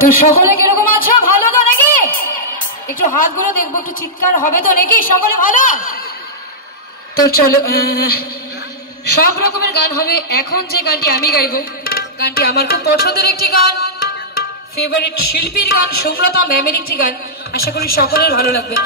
তো সকলে কিরকম আছো? ভালো তো নাকি? একটু হাতগুলো দেখবো, একটু চিৎকার হবে তো নাকি? সকলে ভালো তো? চলো, সব রকমের গান হবে। এখন যে গানটি আমি গাইবো, গানটি আমার খুব পছন্দের একটি গান, ফেভারিট শিল্পীর গান, সুব্রতা ম্যামের একটি গান। আশা করি সকলের ভালো লাগবে।